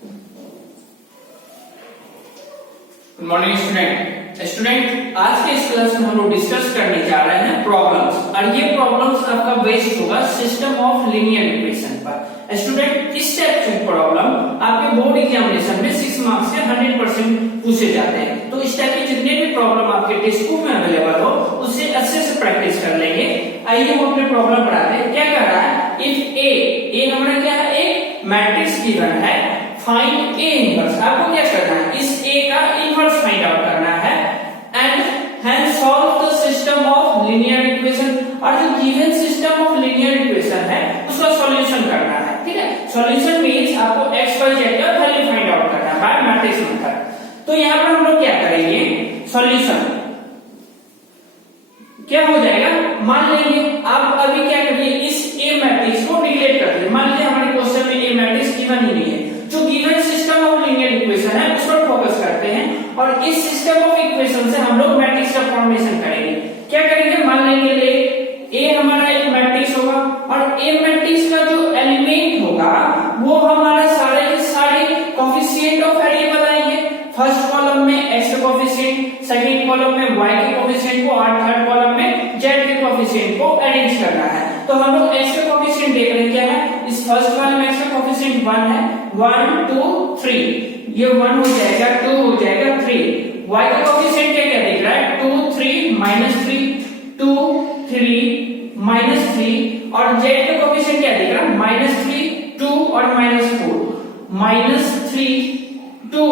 Good morning student, आज के इस क्लास में हम लोग डिस्कस करने जा रहे हैं प्रॉब्लम्स, और ये प्रॉब्लम्स आपका बेस्ड होगा सिस्टम ऑफ लीनियर इक्वेशन पर। स्टूडेंट, इस टाइप के प्रॉब्लम आपके बोर्ड एग्जामिनेशन में 6 मार्क्स से 100% पूछे जाते हैं। तो इस टाइप के जितने भी प्रॉब्लम आपके टेक्स्ट बुक में अवेलेबल हो उससे अच्छे से प्रैक्टिस कर लेंगे। आइए हम अपने प्रॉब्लम पढ़ाते हैं। क्या कह रहा है, इफ ए हमारा क्या है, एक मैट्रिक्स गिवन है, फाइंड ए इनवर्स। आपको क्या करना है, इस ए का इनवर्स फाइंड आउट करना है and hence solve the system of linear equation. और जो given system of linear equation है उसका सॉल्यूशन करना है। ठीक है, सॉल्यूशन मींस आपको एक्स वाई जेड का वैल्यू फाइंड आउट करना है बाय मैट्रिक्स मेथड। तो यहां पर हम लोग क्या करेंगे, सॉल्यूशन क्या हो जाएगा, मान लेंगे आप अभी क्या करिए, इस ए मैट्रिक्स को निगलेक्ट कर दीजिए। मान लीजिए हमारे क्वेश्चन में ए मैट्रिक्स गिवन ही नहीं है, जो given system of linear equation है उस पर फोकस करते हैं और इस सिस्टम ऑफ इक्वेशन से हम लोग मैट्रिक्स का फॉर्मेशन करेंगे। क्या करेंगे, मान लेंगे ले ए हमारा एक मैट्रिक्स होगा और ए मैट्रिक्स का जो एलिमेंट होगा वो हमारा सारे के सारे कोएफिशिएंट ऑफ वेरिएबल आएंगे। फर्स्ट कॉलम में एक्स का कोएफिशिएंट, सेकंड कॉलम में वाई के कोएफिशिएंट को और थर्ड कॉलम में जेड के कोएफिशिएंट को अरेंज करना है। तो हम लोग एक्स का कोएफिशिएंट देख रहे हैं, क्या है, इस फर्स्ट कॉलम में एक्स का कोएफिशिएंट 1 है, 1 2 3, ये 1 हो जाएगा, 2 हो जाएगा, 3। वाई का कोएफिशिएंट क्या क्या दिख रहा है, 2 3 -3, 2 3 -3, और जेड का कोएफिशिएंट क्या दिख रहा है, -3 2 और -4, -3 2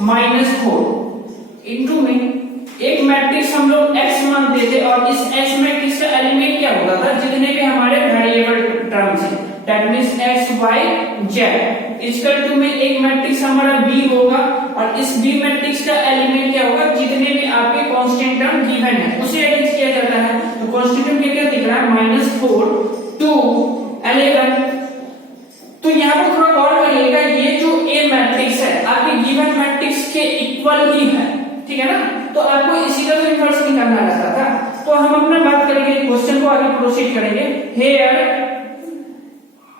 -4 इनटू में एक मैट्रिक्स हम लोग x मानते थे और इस x मैट्रिक्स का एलिमेंट क्या होता था, जितने भी हमारे वेरिएबल टर्म्स हैं, that means x y z equal to में एक मैट्रिक्स हमारा b होगा और इस b मैट्रिक्स का एलिमेंट क्या होगा, जितने भी आपके कांस्टेंट टर्म गिवन है उसे अरेंज किया जाता है। तो कांस्टेंट टर्म क्या दिख रहा है, -4 2 11। तो यहाँ पर थोड़ा गौर करिएगा, ये जो a मैट्रिक्स है आपके गिवन मैट्रिक्स के इक्वल ही है, ठीक है ना। तो आपको इसी का तो इन्वर्स निकालना रहता था। तो हम अपना बात करेंगे, क्वेश्चन को आगे प्रोसीड करेंगे। हियर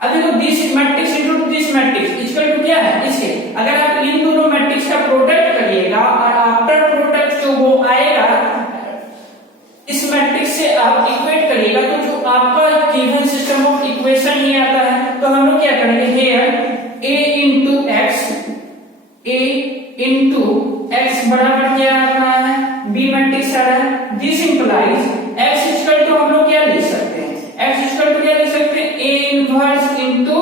अब देखो, this matrix into this matrix equal to क्या है, इसके अगर आप इन दोनों मैट्रिक्स का प्रोडक्ट करिएगा और आफ्टर प्रोडक्ट जो वो आएगा इस मैट्रिक्स से आप इक्वेट करिएगा तो जो आपका गिवन सिस्टम ऑफ इक्वेशन ही आता है। तो हम लोग क्या करेंगे, हियर a into x बराबर क्या आ रहा है, b मैट्रिक्स आ रहा है। This implies x equal to हम लोग क्या लिख सकते हैं, x इक्वल टू क्या लिख सकते हैं, a इनवर्स इनटू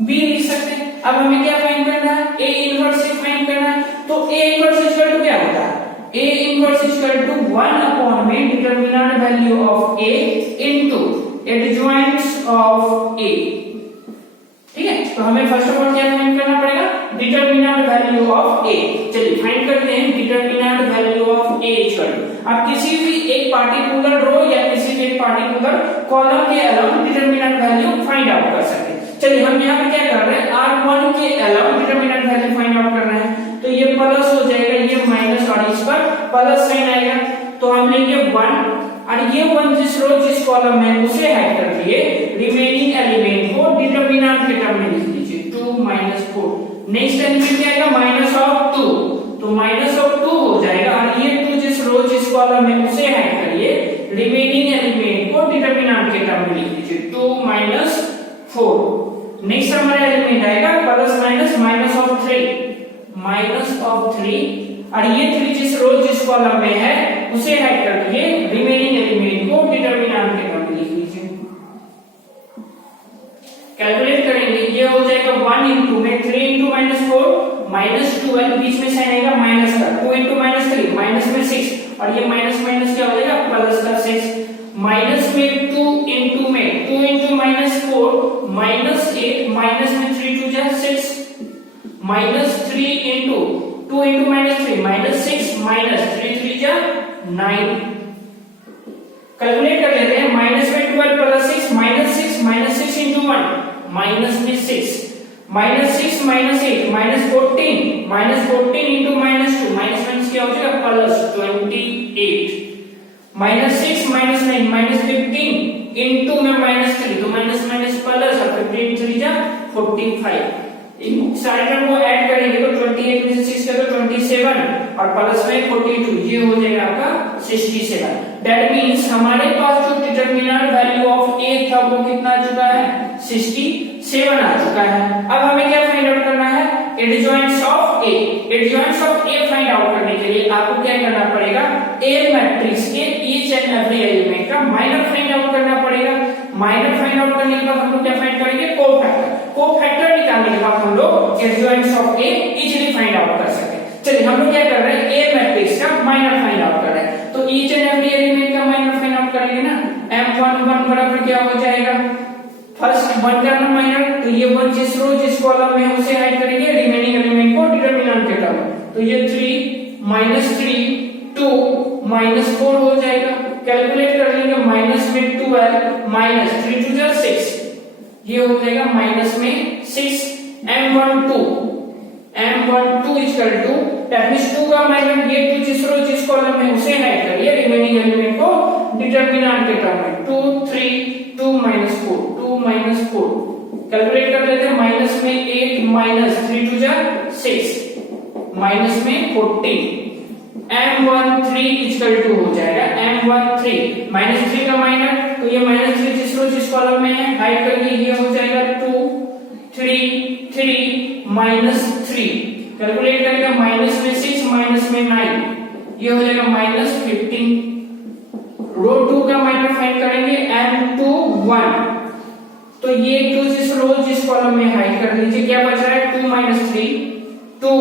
b लिख सकते हैं। अब हमें क्या फाइंड करना है, a इनवर्स से फाइंड करना है। तो a इनवर्स इक्वल टू क्या होता है, a inverse equal to 1 upon में determinant value of a into adjoints of a। ठीक है, तो हमें फर्स्ट ऑफ ऑल क्या फाइंड करना पड़ेगा, डिटरमिनेंट वैल्यू ऑफ a। चलिए फाइंड करते हैं determinant value of a equal to, आप किसी भी एक पार्टिकुलर रो या किसी भी एक पार्टिकुलर कॉलम के अलावा डिटरमिनेंट वैल्यू फाइंड आउट कर सकते हैं। चलिए हम यहाँ पे क्या कर रहे हैं, r1 के अलावा डिटरमिनेंट वैल्यू फाइंड आउट कर रहे हैं। तो ये प्लस हो जाएगा, ये माइनस और इस पर प्लस साइन आएगा। तो हम लेंगे 1 और ये 1 जिस रो जिस कॉलम में उसे हाइड कर दिए, रिमेनिंग एलिमेंट को डिटरमिनेंट के टर्म में लिख दीजिए 2 -4। नेक्स्ट एलिमेंट क्या आएगा, -2, तो -2 हो जाएगा और ये 2 जिस रो जिस कॉलम में उसे हाइड करिए, रिमेनिंग एलिमेंट को डिटरमिनेंट के टर्म में लिख दीजिए 2 -4। नेक्स्ट हमारा एलिमेंट आएगा प्लस माइनस -3 और ये 3 जिस रो जिस कॉलम में है उसे हाइड कर दिए, रिमेनिंग एलिमेंट को डिटरमिनेंट के टर्म में लिख लीजिए। कैलकुलेट करेंगे, ये हो जाएगा 1 इंटू में 3 इंटू -4 -12, बीच में साइन आएगा माइनस का, 2 इंटू -3 माइनस में 6 और ये माइनस माइनस क्या हो जाएगा, प्लस का 6। माइनस में 2 इंटू में 2 इंटू -4 -8 माइनस में 3 2 जा 6 -3 इंटू 2 इंटू -3 -6 -3 3 जा 9। कैलकुलेट कर लेते हैं, माइनस में 12 प्लस 6 -6 इंटू 1 माइनस में 6 -6 -8 -14 इंटू -2 माइनस क्या हो जाएगा, प्लस 28 -6 -9 -15 इंटू में -3 तो माइनस माइनस प्लस और 15 3 जा 45 इन सारे टर्म को ऐड करेंगे तो 28 में से 6 का तो 27 और प्लस में 42, ये हो जाएगा आपका 67। दैट मींस हमारे पास जो डिटरमिनेंट वैल्यू ऑफ a था वो कितना आ चुका है, 67 आ चुका है। अब हमें क्या फाइंड आउट करना है, adjoints of a। Adjoints of a find out करने के लिए आपको क्या करना पड़ेगा, a मैट्रिक्स के ईच एंड एवरी एलिमेंट का माइनर फाइंड आउट करना पड़ेगा। माइनर फाइंड आउट करने के बाद हम लोग क्या फाइंड करेंगे, कोफैक्टर। कोफैक्टर निकालने के बाद हम लोग adjoints of a easily find out कर सकते हैं। चलिए हम लोग क्या कर रहे हैं, a मैट्रिक्स का माइनर फाइंड आउट कर रहे हैं, तो ईच एंड एवरी एलिमेंट का माइनर फाइंड आउट करेंगे ना। m11 बराबर क्या हो जाएगा, फर्स्ट 1 करना माइनर, तो ये 1 जिस रो जिस कॉलम में है उसे ऐड करेंगे, रिमेनिंग एलिमेंट को डिटरमिनेंट के टर्म, तो ये 3 -3 2 -4 हो जाएगा। कैलकुलेट कर लेंगे, माइनस में 12 माइनस 3 2 जा 6, ये हो जाएगा माइनस में 6। m12 equal to that means 2 का माइनस ये 2 जिस रो जिस कॉलम में उसे ऐड करिए, रिमेनिंग एलिमेंट को डिटरमिनेंट के टर्म में, 2 3 2 -4 2 -4 कैलकुलेट कर लेते हैं, माइनस में 8 माइनस 3 2 जा 6 माइनस में 14। m13 इक्वल टू हो जाएगा m13 -3 का माइनर, तो ये -3 जिस रो जिस कॉलम में है ऐड करिए, ये हो जाएगा 2 3 3 -3 कैलकुलेट करेगा, माइनस में 6 माइनस में 9, ये हो जाएगा -15। रो 2 का माइनर फाइंड करेंगे, m21, तो ये 2 जिस रो जिस कॉलम में हाइड कर लीजिए, क्या बच रहा है 2 -3 2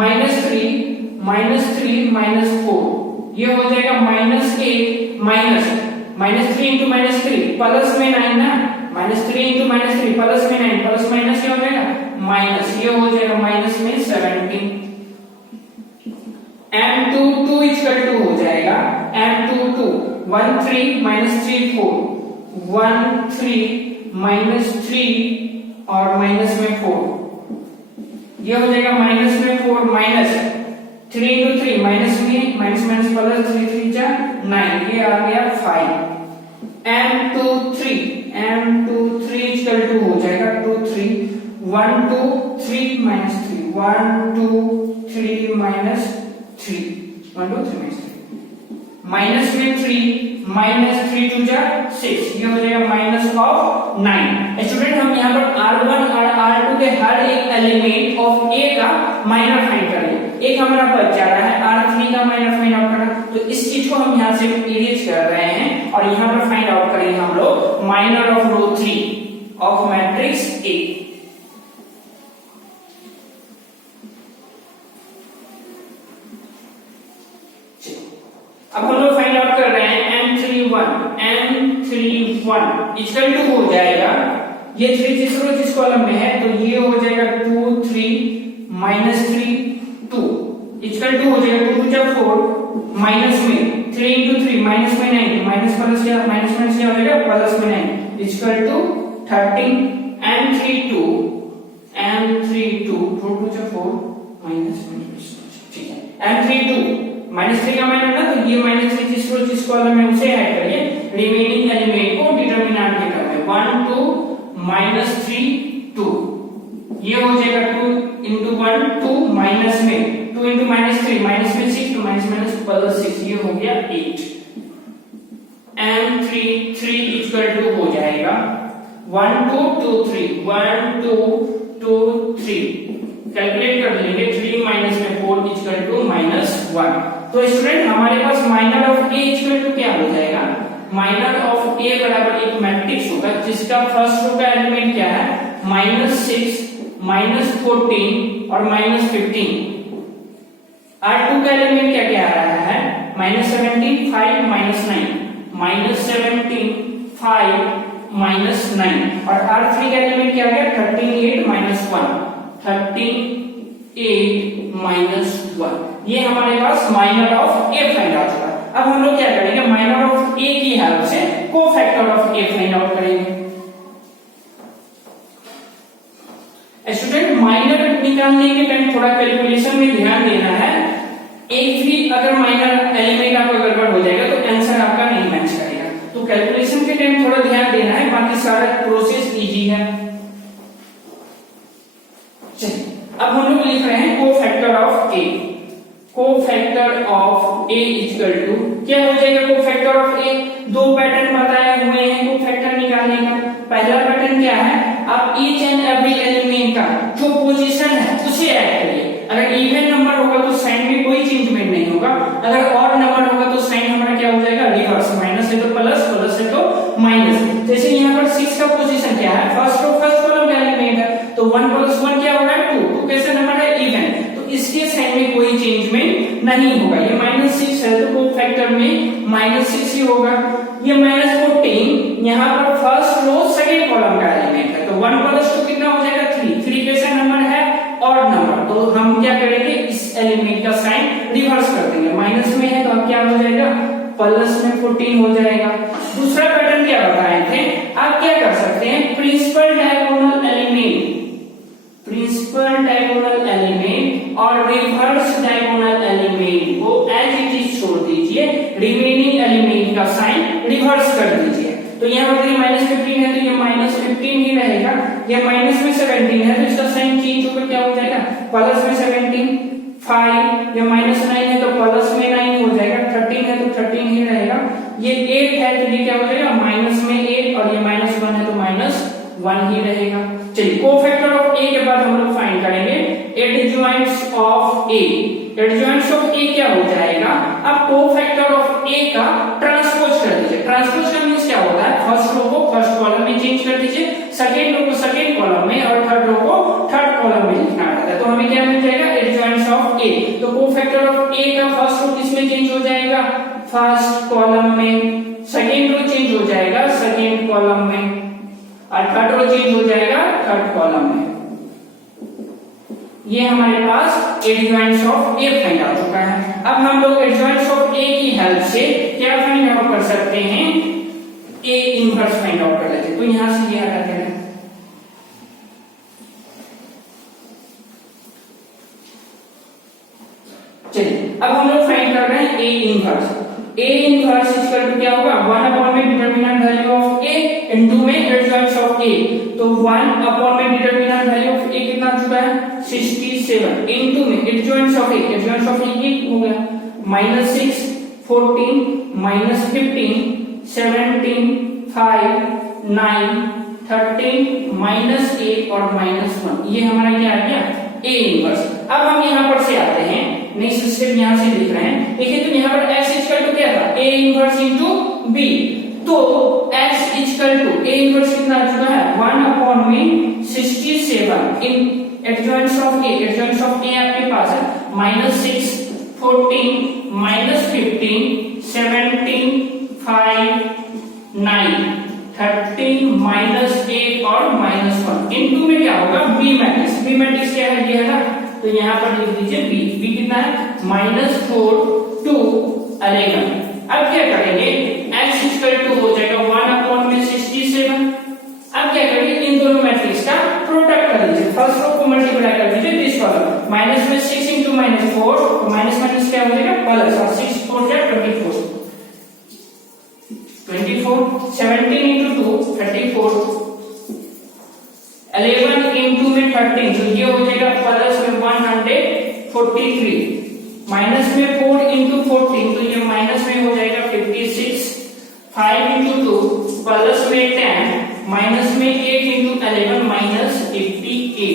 -3 -4, ये हो जाएगा -8 -3 into -3 प्लस में 9 ना, -3 into -3 प्लस में 9 प्लस माइनस क्या हो जाएगा माइनस, ये हो जाएगा माइनस में 17। m22 इक्वल टू हो जाएगा m22 1 3 -3 4 1 3 -3 और माइनस में 4, ये हो जाएगा माइनस में 4 माइनस 3 into 3 माइनस में माइनस माइनस प्लस 3 3 जा 9, ये आ गया 5। m23 इक्वल टू हो जाएगा 2 3 1 2 3 -3 1 2 3 -3 1 2 3 माइनस में 3 2 जा 6, ये हो जाएगा माइनस ऑफ 9। स्टूडेंट हम यहाँ पर r1 और r2 के हर एक एलिमेंट ऑफ a का माइनर फाइंड कर रहे हैं। एक हमारा बच जा रहा है r3 का माइनर फाइंड आउट करना, तो इस चीज को हम यहाँ से इरेज कर रहे हैं और यहाँ पर फाइंड आउट करेंगे हम लोग minor of row 3 of matrix A। अब हम लोग फाइंड आउट कर रहे हैं m31 इक्वल टू हो जाएगा, ये 3 जिस रो जिस कॉलम में है, तो ये हो जाएगा 2 3 -3 2 इक्वल टू हो जाएगा 2 2 जा 4 माइनस में 3 into 3 माइनस में 9 माइनस प्लस क्या माइनस माइनस क्या हो जाएगा प्लस में 9 इक्वल टू 13। m32 4 2 जा 4 माइनस में, ठीक है m32 -3 का माइनर ना, तो ये -3 जिस रो जिस कॉलम में उसे ऐड करिए, रिमेनिंग एलिमेंट को डिटरमिनेंट के टर्म में 1 2 -3 2, ये हो जाएगा 2 into 1 2 माइनस में 2 into -3 माइनस में 6 तो माइनस माइनस प्लस 6, ये हो गया 8। m33 इक्वल टू हो जाएगा 1 2 2 3 1 2 2 3 कैलकुलेट कर लेंगे, 3 माइनस में 4 इक्वल टू -1। तो स्टूडेंट हमारे पास minor of a equal to क्या हो जाएगा, माइनर ऑफ a बराबर एक मैट्रिक्स होगा जिसका फर्स्ट रो का एलिमेंट क्या है -6 -14 और -15। r2 का एलिमेंट क्या क्या आ रहा है -17 5 -9 -17 5 -9 और r3 का एलिमेंट क्या आ गया 13 8 -1 ये हमारे पास minor of a find out होगा। अब हम लोग क्या करेंगे, माइनर ऑफ a की हेल्प से cofactor of a find out करेंगे। स्टूडेंट माइनर निकालने के टाइम थोड़ा कैलकुलेशन में ध्यान देना है, एक भी अगर माइनर एलिमेंट आपका गड़बड़ हो जाएगा तो आंसर आपका नहीं मैच करेगा, तो कैलकुलेशन के टाइम थोड़ा ध्यान देना है, बाकी सारा प्रोसेस इजी है। अब हम लोग लिख रहे हैं cofactor of A. Cofactor of A equal to क्या हो जाएगा? कोफैक्टर ऑफ ए, दो पैटर्न बताए हुए हैं कोफैक्टर निकालने का। पहला पैटर्न क्या है? आप ईच एंड एवरी एलिमेंट का जो पोजीशन है उसे ऐड करिए। अगर इवन नंबर होगा तो साइन में कोई चेंजमेंट नहीं होगा, अगर ऑड नंबर होगा तो साइन हमारा क्या हो जाएगा? रिवर्स, माइनस है तो प्लस, प्लस है तो माइनस। जैसे यहाँ पर 6 का पोजीशन क्या है? फर्स्ट कॉलम का एलिमेंट है, तो 1 + 1 क्या होगा? 2। तो कैसे नंबर है? इवन, तो इसके साइन में कोई चेंजमेंट नहीं होगा। ये -6 है तो कोफैक्टर में -6 ही होगा। ये -14 यहाँ पर फर्स्ट रो सेकंड कॉलम का एलिमेंट है, तो 1 + 2 कितना हो जाएगा? 3। 3 कैसा नंबर है? ऑड नंबर, तो हम क्या करेंगे? इस एलिमेंट का साइन रिवर्स कर देंगे। माइनस में है तो अब क्या हो जाएगा? प्लस में 14 हो जाएगा। दूसरा पैटर्न क्या बताए थे? आप क्या कर सकते हैं? प्रिंसिपल डायगोनल एलिमेंट और रिवर्स डायगोनल एलिमेंट को एज इट इज छोड़ दीजिए, रिमेनिंग एलिमेंट का साइन रिवर्स कर दीजिए। तो यहाँ पर -15 है तो ये -15 ही रहेगा। ये माइनस में 17 है तो इसका साइन चेंज होकर क्या हो जाएगा? प्लस में 17। 5, ये -9 है तो प्लस में 9 हो जाएगा। 13 है तो 13 ही रहेगा। ये 8 है तो ये क्या हो जाएगा? माइनस में 8, और ये -1 है तो -1 ही रहेगा। चलिए, कोफैक्टर ऑफ ए के बाद हम लोग फाइंड करेंगे एडजॉइंट्स ऑफ ए। एडजॉइंट्स ऑफ ए क्या हो जाएगा? अब कोफैक्टर ऑफ ए का ट्रांसपोज कर दीजिए। ट्रांसपोज का मींस क्या होता है? फर्स्ट रो को फर्स्ट कॉलम में चेंज कर दीजिए, सेकंड रो को सेकंड कॉलम में, और थर्ड रो को थर्ड कॉलम में लिखना रहता है। तो हमें क्या मिल जाएगा? एडजॉइंट्स ऑफ ए। तो कोफैक्टर ऑफ ए का फर्स्ट रो किसमें चेंज हो जाएगा? फर्स्ट कॉलम में। सेकंड रो चेंज हो जाएगा सेकंड कॉलम में, और थर्ड रो चेंज हो जाएगा थर्ड कॉलम में। ये हमारे पास एडजॉइंट्स ऑफ ए फाइंड आ चुका है। अब हम लोग एडजॉइंट्स ऑफ ए की हेल्प से क्या फाइंड आउट कर सकते हैं? ए इनवर्स फाइंड आउट कर लेते हैं। तो यहां से ये हटाते हैं। चलिए, अब हम लोग फाइंड कर रहे हैं A inverse. A inverse equal to क्या होगा? 1 में determinant value of A into में एडजॉइंट्स ऑफ ए। तो 1 में डिटरमिनेंट वैल्यू ऑफ ए कितना आ चुका है? 67 इनटू में एडजॉइंट्स ऑफ ए। एडजॉइंट्स ऑफ ए हो गया -6, 14, -15, 17, 5, 9, 13, -8 और -1। ये हमारा क्या आ गया? A inverse. अब हम यहां पर से आते हैं, नेक्स्ट स्टेप यहां से लिख रहे हैं। देखिए, तो यहां पर x इक्वल टू क्या था? a inverse into b। तो x equal to a inverse कितना आ चुका है? 1/67 in adjoints of a। Adjoints of a आपके पास है -6, 14, -15, 17, 5, 9, 13, -8 और -1 इनटू में क्या होगा? b matrix. b मैट्रिक्स क्या है? ये है ना, तो यहाँ पर लिख दीजिए b कितना है? -4 to 11। अब क्या करेंगे? x इक्वल टू हो जाएगा 1/67। अब क्या करेंगे? इन दोनों मैट्रिक्स का प्रोडक्ट कर दीजिए। फर्स्ट रो को मल्टीप्लाई कर दीजिए दिस कॉलम। माइनस में 6 इंटू -4, तो माइनस माइनस क्या हो जाएगा? प्लस, और 6 4 क्या? 24। 17 इंटू 2 34, 11 इंटू में 13, तो ये हो जाएगा प्लस में 143। माइनस में 4 इंटू 14, तो ये माइनस में हो जाएगा 56। 5 इंटू 2 प्लस में 10, माइनस में 8 इंटू 11 -88।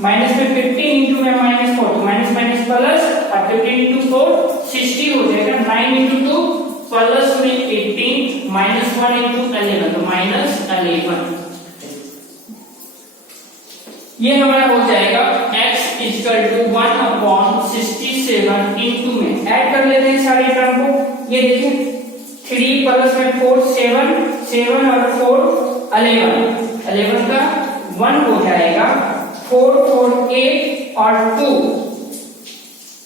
माइनस में 15 इंटू में -4, तो माइनस माइनस प्लस, और 15 इंटू 4 60 हो जाएगा। 9 इंटू 2 प्लस में 18, -1 इंटू 11, तो -11। ये हमारा हो जाएगा x इक्वल टू 1/67 इंटू में। ऐड कर लेते हैं सारे टर्म को। ये देखिए, 3 प्लस में 4 7, 7 और 4 11 का 1 हो जाएगा। 4 4 8 और 2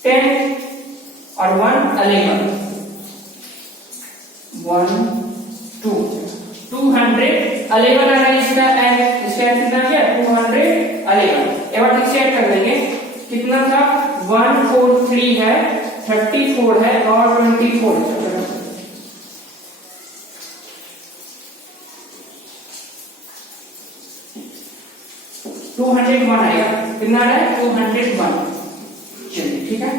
10 और 1 11, 1 2 211 आ रहा है। इसका कितना क्या? 211। एक बार ठीक से ऐड कर देंगे। कितना था? 143 है, 34 है और 24 है। 201 आएगा। कितना आ रहा है 201। चलिए ठीक है।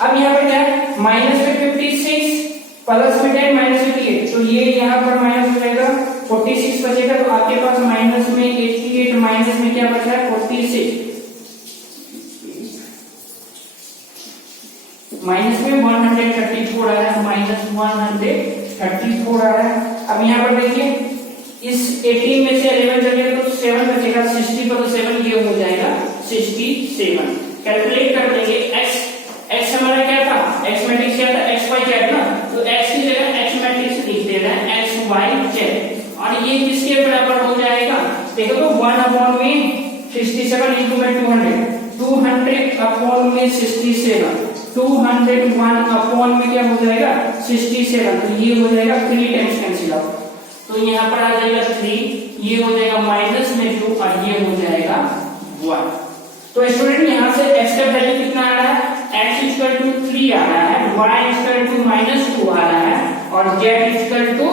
अब यहाँ पर क्या है माइनस में 56 प्लस में 10 माइनस में 58, तो ये यहाँ पर माइनस हो जाएगा 46 बचेगा। तो आपके पास माइनस में 88 माइनस में क्या बचा है 46, माइनस में 134 आ रहा है, माइनस 134 आ रहा है। अब यहाँ पर देखिए इस 18 में से 11 चलेगा तो 7 बचेगा, 60 पर 7 ये हो जाएगा 67। कैलकुलेट कर लेंगे x हमारा क्या था, x मैट्रिक्स क्या था xy z ना, तो x की जगह x मैट्रिक्स लिख देना है xy z, और ये किसके बराबर हो जाएगा देखो तो 1 अपॉन में 67 इनटू में 200 अपॉन में 67, 201 अपॉन में क्या हो जाएगा 67, तो ये हो जाएगा 3 टाइम्स कैंसिल आउट, तो यहाँ पर आ जाएगा 3, ये हो जाएगा माइनस में 2 और ये हो जाएगा 1। तो स्टूडेंट यहाँ से x का वैल्यू कितना आ रहा है, x इक्वल टू 3 आ रहा है, y इक्वल टू -2 आ रहा है और z इक्वल टू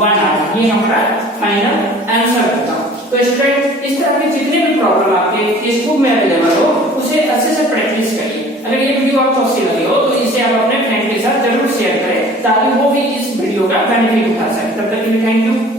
1 आ रहा है। ये हमारा फाइनल आंसर होगा। तो स्टूडेंट इस तरह के जितने भी प्रॉब्लम आपके इस बुक में अवेलेबल हो उसे अच्छे से प्रैक्टिस करिए। अगर ये वीडियो आपको अच्छी लगी हो तो इसे आप अपने फ्रेंड के साथ जरूर शेयर करें ताकि वो भी इस वीडियो का बेनिफिट उठा सके। तब तक के लिए थैंक यू।